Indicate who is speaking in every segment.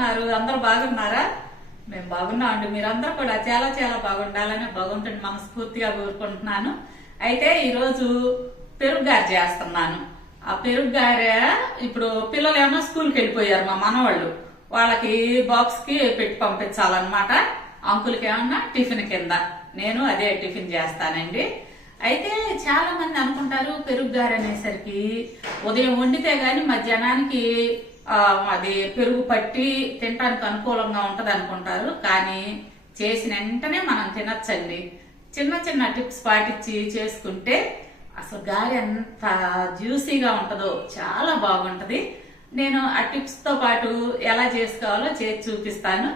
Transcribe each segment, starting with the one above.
Speaker 1: ఉన్నారు అందరు బాగున్నారా? మేము బాగున్నాం అండి. మీరందరూ కూడా చాలా చాలా బాగుండాలని బాగుంటుంది మనస్ఫూర్తిగా కోరుకుంటున్నాను. అయితే ఈరోజు పెరుగుగారు చేస్తున్నాను. ఆ పెరుగు గారె ఇప్పుడు పిల్లలు ఏమో స్కూల్కి వెళ్ళిపోయారు మా మనవాళ్ళు. వాళ్ళకి బాక్స్కి పెట్టి పంపించాలన్నమాట. అంకులకి ఏమన్నా టిఫిన్ కింద. నేను అదే టిఫిన్ చేస్తానండి. అయితే చాలా మంది అనుకుంటారు పెరుగు గారు అనేసరికి ఉదయం వండితే గాని మధ్యాహ్నానికి అది పెరుగు పట్టి తినడానికి అనుకూలంగా ఉంటది అనుకుంటారు. కానీ చేసిన వెంటనే మనం తినచ్చండి. చిన్న చిన్న టిప్స్ పాటించి చేసుకుంటే అసలు గారి ఎంత జ్యూసీగా ఉంటుందో చాలా బాగుంటుంది. నేను ఆ టిప్స్తో పాటు ఎలా చేసుకోవాలో చేసి చూపిస్తాను.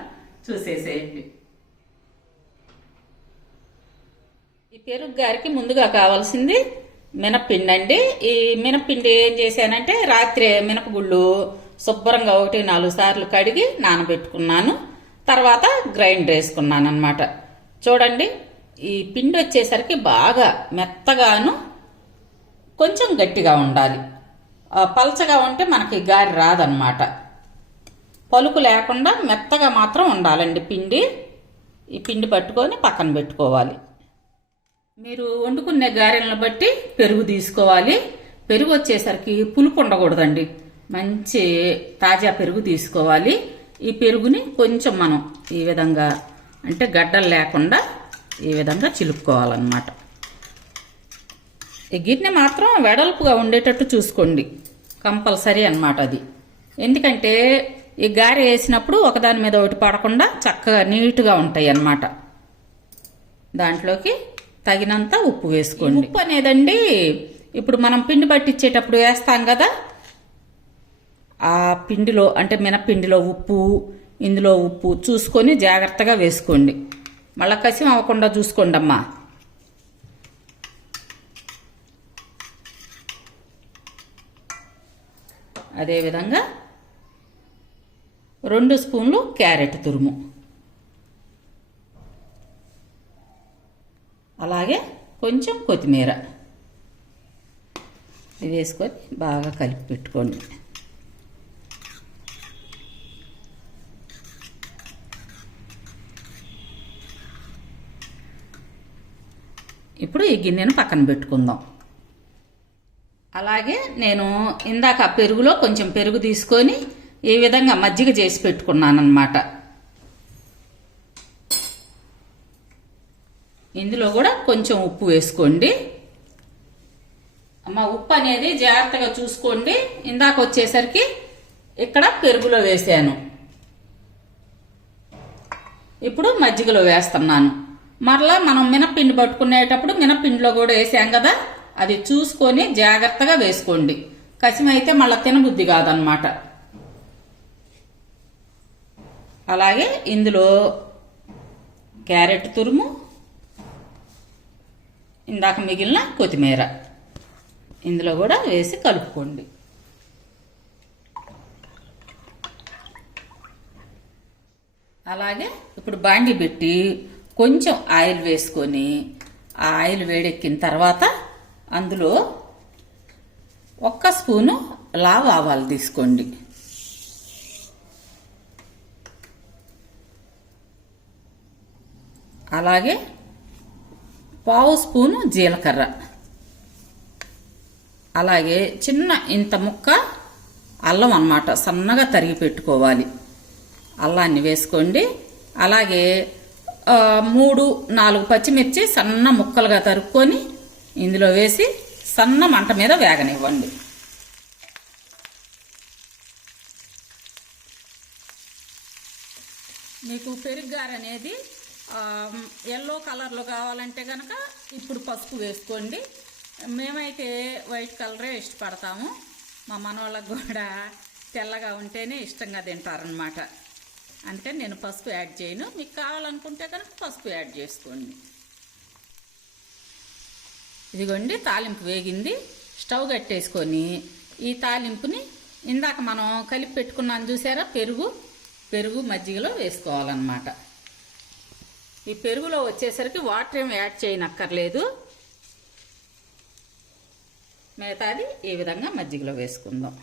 Speaker 1: చూసేసేయండి. ఈ పెరుగు గారికి ముందుగా కావాల్సింది మినప్పిండి అండి ఈ మినప్పిండి ఏం చేశానంటే రాత్రి మినపగుళ్ళు శుభ్రంగా ఒకటి నాలుగు సార్లు కడిగి నానబెట్టుకున్నాను. తర్వాత గ్రైండ్ వేసుకున్నాను అనమాట చూడండి ఈ పిండి వచ్చేసరికి బాగా మెత్తగాను కొంచెం గట్టిగా ఉండాలి. పలచగా ఉంటే మనకి గారి రాదనమాట పలుకు లేకుండా మెత్తగా మాత్రం ఉండాలండి పిండి. ఈ పిండి పట్టుకొని పక్కన పెట్టుకోవాలి. మీరు వండుకునే గారెలను బట్టి పెరుగు తీసుకోవాలి. పెరుగు వచ్చేసరికి పులుపు ఉండకూడదండి. మంచి తాజా పెరుగు తీసుకోవాలి. ఈ పెరుగుని కొంచెం మనం ఈ విధంగా అంటే గడ్డలు లేకుండా ఈ విధంగా చిలుపుకోవాలన్నమాట. ఈ గిన్నె మాత్రం వెడల్పుగా ఉండేటట్టు చూసుకోండి. కంపల్సరీ అన్నమాట అది. ఎందుకంటే ఈ గారె వేసినప్పుడు ఒకదాని మీద ఒకటి పడకుండా చక్కగా నీట్గా ఉంటాయి అన్నమాట. దాంట్లోకి తగినంత ఉప్పు వేసుకోండి. ఉప్పు అనేదండి ఇప్పుడు మనం పిండి పట్టించేటప్పుడు వేస్తాం కదా ఆ పిండిలో అంటే మినపిండిలో ఉప్పు ఇందులో ఉప్పు చూసుకొని జాగ్రత్తగా వేసుకోండి. మళ్ళా కసిం అవ్వకుండా చూసుకోండి అమ్మా అదేవిధంగా రెండు స్పూన్లు క్యారెట్ తురుము. అలాగే కొంచెం కొత్తిమీర. వేసుకొని బాగా కలిపి పెట్టుకోండి. ఇప్పుడు ఈ గిన్నెను పక్కన పెట్టుకుందాం. అలాగే నేను ఇందాక పెరుగులో కొంచెం పెరుగు తీసుకొని ఈ విధంగా మజ్జిగ చేసి పెట్టుకున్నాను అనమాట ఇందులో కూడా కొంచెం ఉప్పు వేసుకోండి. అమ్మ ఉప్పు అనేది జాగ్రత్తగా చూసుకోండి. ఇందాక వచ్చేసరికి ఇక్కడ పెరుగులో వేసాను. ఇప్పుడు మజ్జిగలో వేస్తున్నాను. మరలా మనం మినప్పిండి పట్టుకునేటప్పుడు మినప్పిండిలో కూడా వేసాం కదా? అది చూసుకొని జాగ్రత్తగా వేసుకోండి. కసిమైతే మళ్ళీ తినబుద్ధి కాదనమాట అలాగే ఇందులో క్యారెట్ తురుము ఇందాక మిగిలిన కొత్తిమీర ఇందులో కూడా వేసి కలుపుకోండి. అలాగే ఇప్పుడు బాండి పెట్టి కొంచెం ఆయిల్ వేసుకొని ఆ ఆయిల్ వేడెక్కిన తర్వాత అందులో ఒక్క స్పూను లావ్ ఆవాలు తీసుకోండి. అలాగే పావు స్పూను జీలకర్ర. అలాగే చిన్న ఇంత ముక్క అల్లం అన్నమాట సన్నగా తరిగి పెట్టుకోవాలి. అల్లాన్ని వేసుకోండి. అలాగే మూడు నాలుగు పచ్చిమిర్చి సన్న ముక్కలుగా తరుక్కొని ఇందులో వేసి సన్న మంట మీద వేగనివ్వండి. మీకు పెరుగ్గార అనేది ఎల్లో కలర్లో కావాలంటే కనుక ఇప్పుడు పసుపు వేసుకోండి. మేమైతే వైట్ కలరే ఇష్టపడతాము. మా మనవాళ్ళకు కూడా తెల్లగా ఉంటేనే ఇష్టంగా తింటారనమాట అందుకని నేను పసుపు యాడ్ చేయను. మీకు కావాలనుకుంటే కనుక పసుపు యాడ్ చేసుకోండి. ఇదిగోండి తాలింపు వేగింది. స్టవ్ కట్టేసుకొని ఈ తాలింపుని ఇందాక మనం కలిపి పెట్టుకున్నాం చూసారా? పెరుగు పెరుగు మజ్జిగలో వేసుకోవాలన్నమాట. ఈ పెరుగులో వచ్చేసరికి వాటర్ ఏం యాడ్ చేయనక్కర్లేదు. మిగతాది ఈ విధంగా మజ్జిగలో వేసుకుందాం.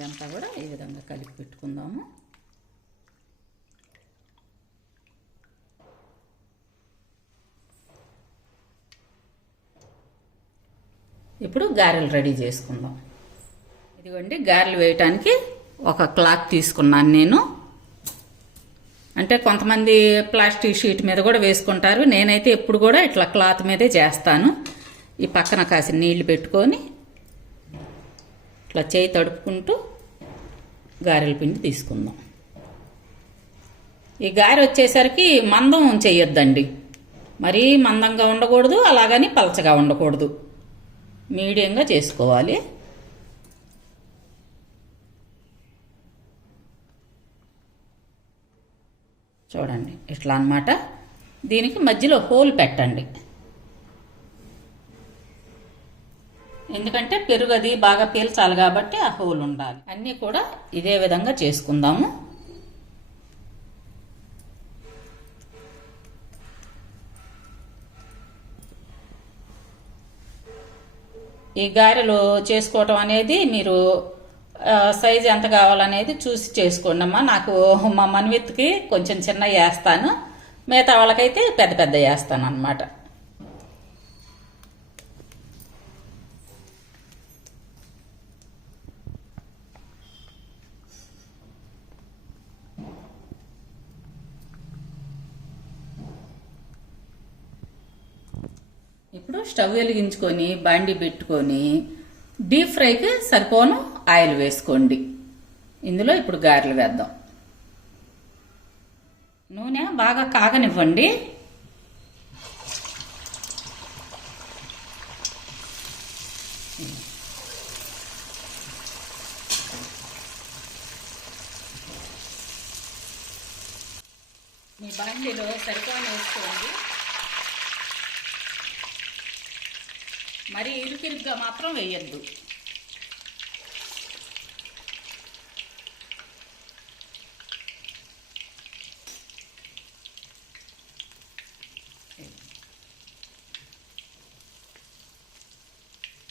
Speaker 1: ఇదంతా కూడా ఈ విధంగా కలిపి పెట్టుకుందాము. ఇప్పుడు గారెలు రెడీ చేసుకుందాం. ఇదిగోండి గారెలు వేయటానికి ఒక క్లాత్ తీసుకున్నాను నేను. అంటే కొంతమంది ప్లాస్టిక్ షీట్ మీద కూడా వేసుకుంటారు. నేనైతే ఎప్పుడు కూడా ఇట్లా క్లాత్ మీదే చేస్తాను. ఈ పక్కన కాసిన నీళ్ళు పెట్టుకొని ఇట్లా చేయి తడుపుకుంటూ గారెల పిండి తీసుకుందాం. ఈ గారె వచ్చేసరికి మందం చేయొద్దండి మరీ మందంగా ఉండకూడదు అలాగని పలచగా ఉండకూడదు. మీడియంగా చేసుకోవాలి. చూడండి ఇట్లా అన్నమాట. దీనికి మధ్యలో హోల్ పెట్టండి. ఎందుకంటే పెరుగు అది బాగా పీల్చాలి కాబట్టి ఆ హోల్ ఉండాలి. అన్నీ కూడా ఇదే విధంగా చేసుకుందాము. ఈ గారెలు చేసుకోవటం అనేది మీరు సైజ్ సైజు ఎంత కావాలనేది చూసి చేసుకోండి అమ్మా. నాకు మా మనవిత్తుకి కొంచెం చిన్న వేస్తాను. మిగతా వాళ్ళకైతే పెద్ద పెద్ద వేస్తాను అనమాట ఇప్పుడు స్టవ్ వెలిగించుకొని బండి పెట్టుకొని డీప్ ఫ్రైకి సరిపోను ఆయిల్ వేసుకోండి. ఇందులో ఇప్పుడు గారెలు వేద్దాం. నూనె బాగా కాగనివ్వండి మీ బండిలో సరిపోని వేసుకోండి మరి ఇరుకిరుగ్గా మాత్రం వేయద్దు.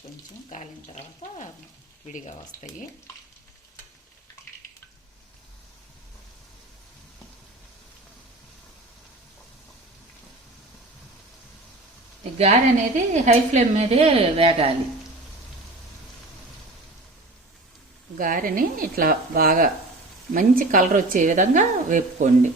Speaker 1: కొంచెం కాలిన తర్వాత విడిగా వస్తాయి. ఈ గారె అనేది హై ఫ్లేమ్ మీదే వేగాలి. గారెని ఇట్లా బాగా మంచి కలర్ వచ్చే విధంగా వేపుకోండి.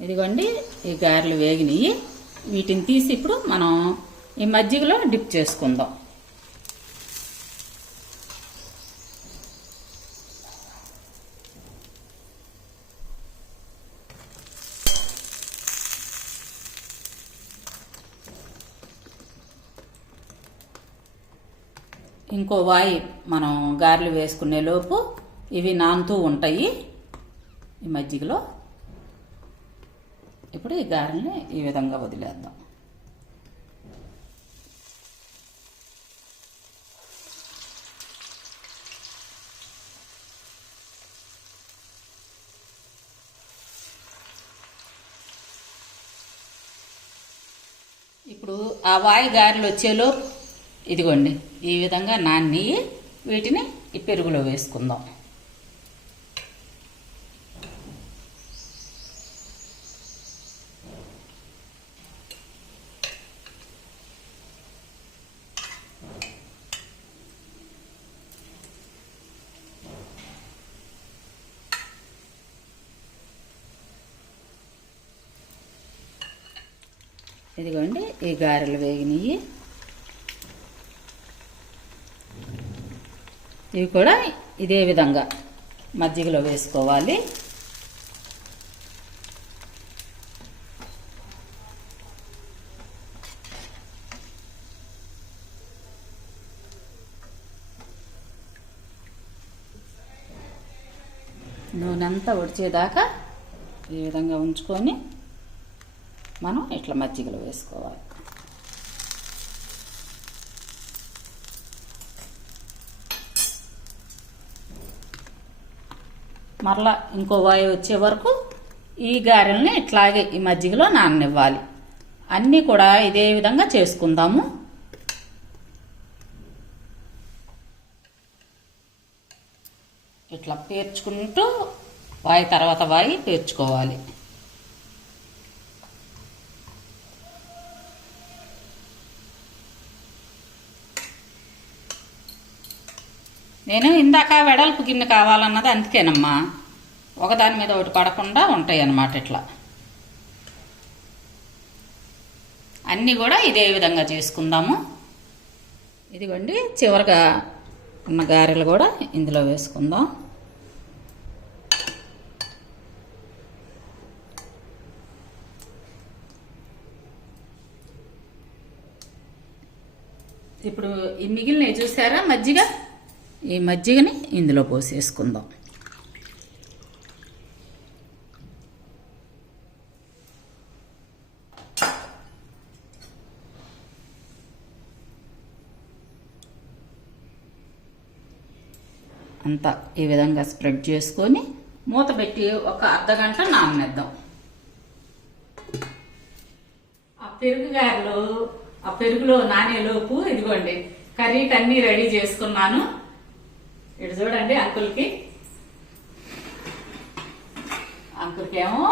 Speaker 1: ఇదిగోండి ఈ గారెలు వేగినాయి. వీటిని తీసి ఇప్పుడు మనం ఈ మజ్జిగలో డిప్ చేసుకుందాం. ఇంకో వాయి మనం గారెలు వేసుకునే లోపు ఇవి నానుతూ ఉంటాయి. ఈ మజ్జిగలో ఇప్పుడు ఈ గారెల్ని ఈ విధంగా వదిలేద్దాం. ఇప్పుడు ఆ వాయి గారెలు వచ్చేలోపు ఇదిగోండి. ఈ విధంగా నాన్ని వీటిని ఈ పెరుగులో వేసుకుందాం. ఇదిగోండి ఈ గారెలు వేగినవి ఇవి కూడా ఇదే విధంగా మజ్జిగలో వేసుకోవాలి. నూనె అంతా ఉడిచేదాకా ఈ విధంగా ఉంచుకొని మనం ఇట్లా మజ్జిగలో వేసుకోవాలి. మరలా ఇంకో వాయు వచ్చే వరకు ఈ గారెల్ని ఇట్లాగే ఈ మజ్జిగలో నాననివ్వాలి. అన్నీ కూడా ఇదే విధంగా చేసుకుందాము. ఇట్లా పేర్చుకుంటూ వాయి తర్వాత వాయి పేర్చుకోవాలి. నేను ఇందాక వెడల్పు గిన్నె కావాలన్నది అందుకేనమ్మా. ఒకదాని మీద ఒకటి పడకుండా ఉంటాయి అన్నమాట ఇట్లా. అన్నీ కూడా ఇదే విధంగా చేసుకుందాము. ఇదిగోండి చివరిగా ఉన్న గారెలు కూడా ఇందులో వేసుకుందాం. ఇప్పుడు ఈ మిగిలినవి చూసారా మజ్జిగ? ఈ మజ్జిగని ఇందులో పోసేసుకుందాం. అంతా ఈ విధంగా స్ప్రెడ్ చేసుకొని మూత పెట్టి ఒక అర్ధ గంట నాననిద్దాం. ఆ పెరుగు గారెలు ఆ పెరుగులో నానేలోపు ఇదిగోండి కర్రీకి అన్ని రెడీ చేసుకున్నాను. ఇటు చూడండి అంకుల్కి. అంకుల్కి ఏమో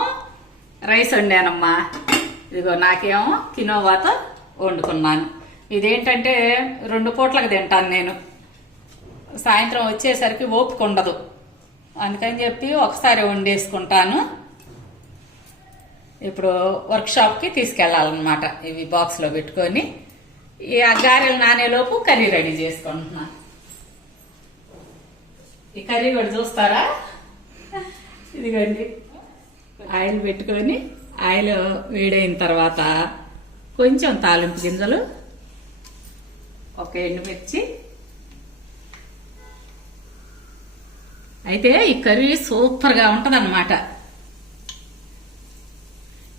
Speaker 1: రైస్ వండానమ్మా. ఇదిగో నాకేమో కినోవాతో వండుకున్నాను. ఇదేంటంటే రెండు పూట్లకు తింటాను నేను. సాయంత్రం వచ్చేసరికి ఓపిక ఉండదు. అందుకని చెప్పి ఒకసారి వండేసుకుంటాను. ఇప్పుడు వర్క్షాప్కి తీసుకెళ్ళాలన్నమాట ఇవి బాక్స్లో పెట్టుకొని. ఈ గారెలు నానేలోపు కర్రీ రెడీ చేసుకుంటున్నాను. ఈ కర్రీ కూడా చూస్తారా? ఇదిగోండి. ఆయిల్ పెట్టుకొని ఆయిల్ వేడైన తర్వాత కొంచెం తాలింపు గింజలు ఒక ఎండుమిర్చి. అయితే ఈ కర్రీ సూపర్గా ఉంటుంది అనమాట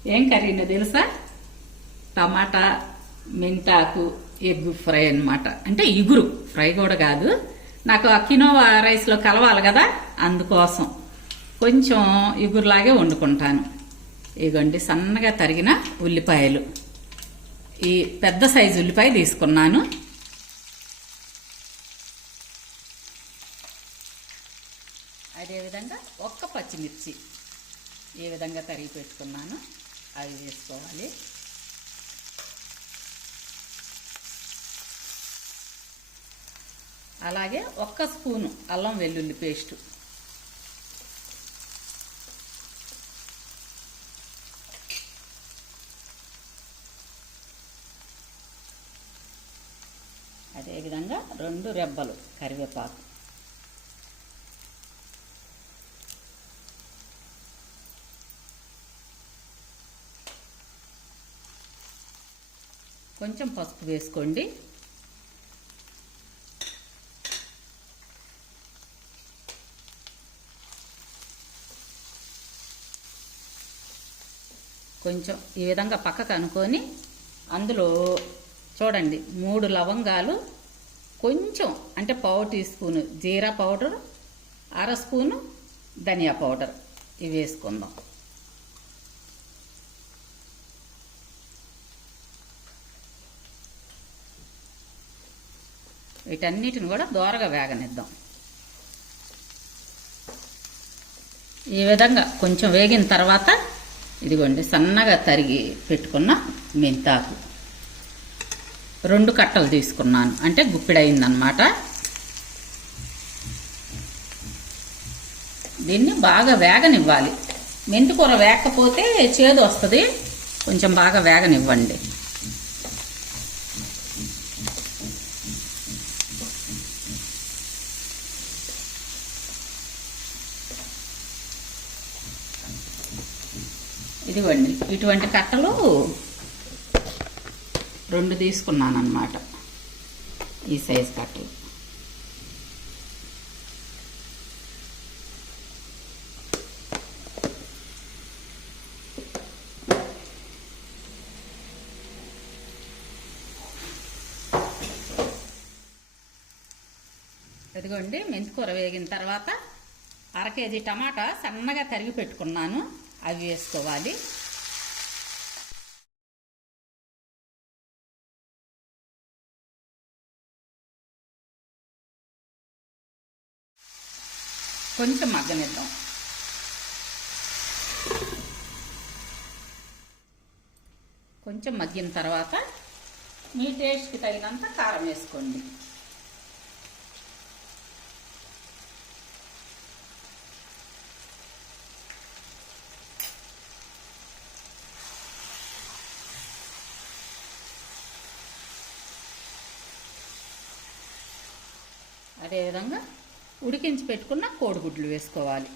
Speaker 1: ఏం కర్రీనో తెలుసా? టమాటా మెంతాకు ఎగ్ ఫ్రై అన్నమాట. అంటే ఇగురు. ఫ్రై కూడా కాదు. నాకు ఆ కినోవా రైస్లో కలవాలి కదా అందుకోసం కొంచెం ఇగురులాగే వండుకుంటాను. ఇగోండి సన్నగా తరిగిన ఉల్లిపాయలు. ఈ పెద్ద సైజు ఉల్లిపాయ తీసుకున్నాను. అదేవిధంగా ఒక్క పచ్చిమిర్చి ఏ విధంగా తరిగి పెట్టుకున్నాను. అవి వేసుకోవాలి. అలాగే ఒక్క స్పూను అల్లం వెల్లుల్లి పేస్టు. అదేవిధంగా రెండు రెబ్బలు కరివేపాకు. కొంచెం పసుపు వేసుకోండి. కొంచెం ఈ విధంగా పక్కకు అనుకొని అందులో చూడండి మూడు లవంగాలు కొంచెం అంటే పావు టీ స్పూను జీరా పౌడర్ అర స్పూను ధనియా పౌడర్. ఇవి వేసుకుందాం. వీటన్నిటిని కూడా దోరగా వేగనిద్దాం. ఈ విధంగా కొంచెం వేగిన తర్వాత ఇదిగోండి సన్నగా తరిగి పెట్టుకున్న మెంతాకు. రెండు కట్టలు తీసుకున్నాను. అంటే గుప్పిడయిందనమాట దీన్ని బాగా వేగనివ్వాలి. మెంతికూర వేగకపోతే చేదు వస్తుంది. కొంచెం బాగా వేగనివ్వండి. ఇదిగోండి ఇటువంటి కట్టలు రెండు తీసుకున్నాను అనమాట ఈ సైజ్ కట్టలు. ఇదిగోండి మెంతికూర వేగిన తర్వాత అర కేజీ టమాటా సన్నగా తరిగి పెట్టుకున్నాను. అవి వేసుకోవాలి. కొంచెం మగ్గనిద్దాం. కొంచెం మగ్గిన తర్వాత మీ టేస్ట్కి తగినంత కారం వేసుకోండి. విధంగా ఉడికించి పెట్టుకున్న కోడిగుడ్లు వేసుకోవాలి.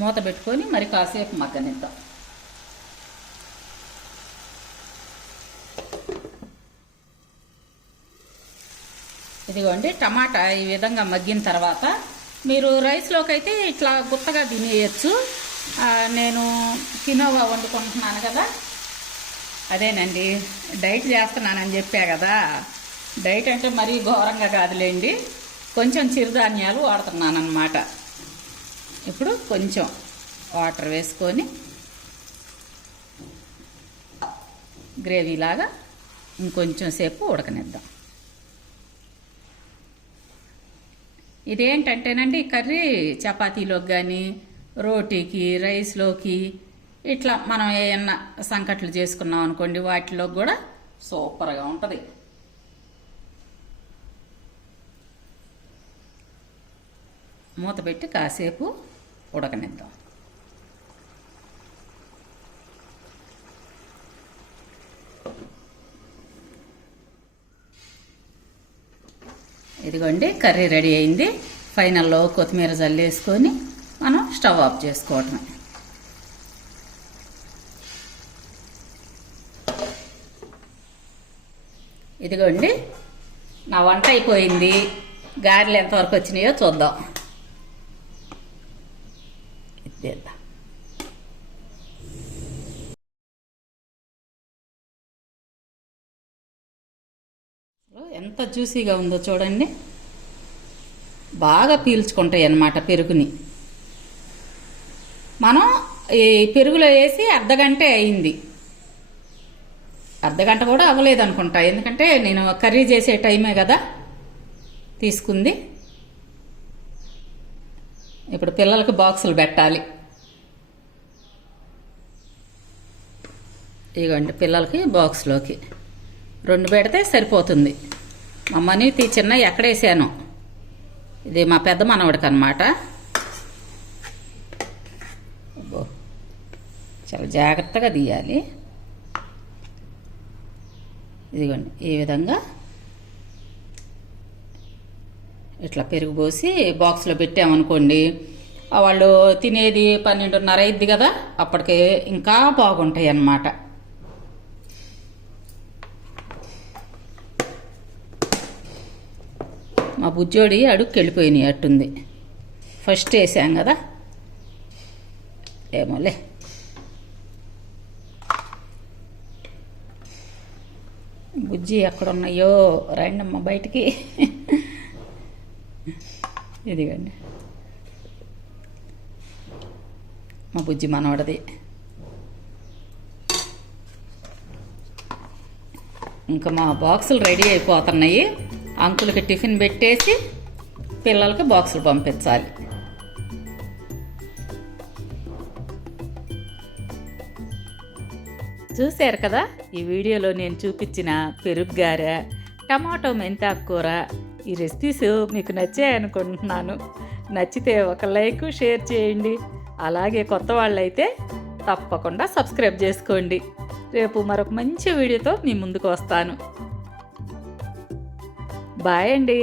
Speaker 1: మూత పెట్టుకొని మరి కాసేపు మగ్గనిద్దాం. ఇదిగోండి టమాటా ఈ విధంగా మగ్గిన తర్వాత మీరు రైస్లోకి అయితే ఇట్లా గుత్తగా తినేయచ్చు. నేను కినోవా వండుకుంటున్నాను కదా. అదేనండి డైట్ చేస్తున్నానని చెప్పా కదా. డైట్ అంటే మరీ ఘోరంగా కాదులేండి కొంచెం చిరుధాన్యాలు వాడుతున్నాను అన్నమాట ఇప్పుడు కొంచెం వాటర్ వేసుకొని గ్రేవీలాగా ఇంకొంచెం సేపు ఉడకనిద్దాం. ఇదేంటంటేనండి కర్రీ చపాతీలోకి కానీ రోటీకి రైస్లోకి ఇట్లా మనం ఏమన్నా సంకట్లు చేసుకున్నాం అనుకోండి వాటిలో కూడా సూపర్గా ఉంటుంది. మూత పెట్టి కాసేపు ఉడకనిద్దాం. ఇదిగోండి కర్రీ రెడీ అయింది. ఫైనల్లో కొత్తిమీర జల్లేసుకొని స్టవ్ ఆఫ్ చేసుకోవటమే. ఇదిగోండి నా వంట అయిపోయింది. గారెలు ఎంతవరకు వచ్చినాయో చూద్దాం. ఇద్దేద్దాం ఎంత జ్యూసీగా ఉందో చూడండి. బాగా పీల్చుకుంటాయి అన్నమాట పెరుగుని. మనం ఈ పెరుగులో వేసి అర్ధగంట అయింది. అర్ధగంట కూడా అవ్వలేదు అనుకుంటా. ఎందుకంటే నేను కర్రీ చేసే టైమే కదా తీసుకుంది. ఇప్పుడు పిల్లలకు బాక్సులు పెట్టాలి. ఇదిగోండి పిల్లలకి బాక్స్లోకి. రెండు పెడితే సరిపోతుంది. మా మనీతి చిన్న ఎక్కడేసాను. ఇది మా పెద్ద మనవడికి అనమాట చాలా జాగ్రత్తగా తీయాలి. ఇదిగోండి ఈ విధంగా ఇట్లా పెరుగు పోసి బాక్స్లో పెట్టామనుకోండి వాళ్ళు తినేది పన్నెండున్నర అయింది కదా అప్పటికే ఇంకా బాగుంటాయి అన్నమాట మా బుజ్జోడి అడుగుకి వెళ్ళిపోయినాయి అట్టుంది. ఫస్ట్ వేసాం కదా. ఏమోలే. బుజ్జి ఎక్కడున్నాయో రండమ్మ బయటికి. ఇదిగండి. మా బుజ్జి మనవడది. ఇంకా మా బాక్సులు రెడీ అయిపోతున్నాయి. అంకులకి టిఫిన్ పెట్టేసి పిల్లలకి బాక్సులు పంపించాలి. చూశారు కదా? ఈ వీడియోలో నేను చూపించిన పెరుగుగార టమాటో మెంతాకూర ఈ రెసిపీస్ మీకు నచ్చాయనుకుంటున్నాను నచ్చితే ఒక లైక్ షేర్ చేయండి. అలాగే కొత్త వాళ్ళైతే తప్పకుండా సబ్స్క్రైబ్ చేసుకోండి. రేపు మరొక మంచి వీడియోతో మీ ముందుకు వస్తాను. బాయ్ అండి.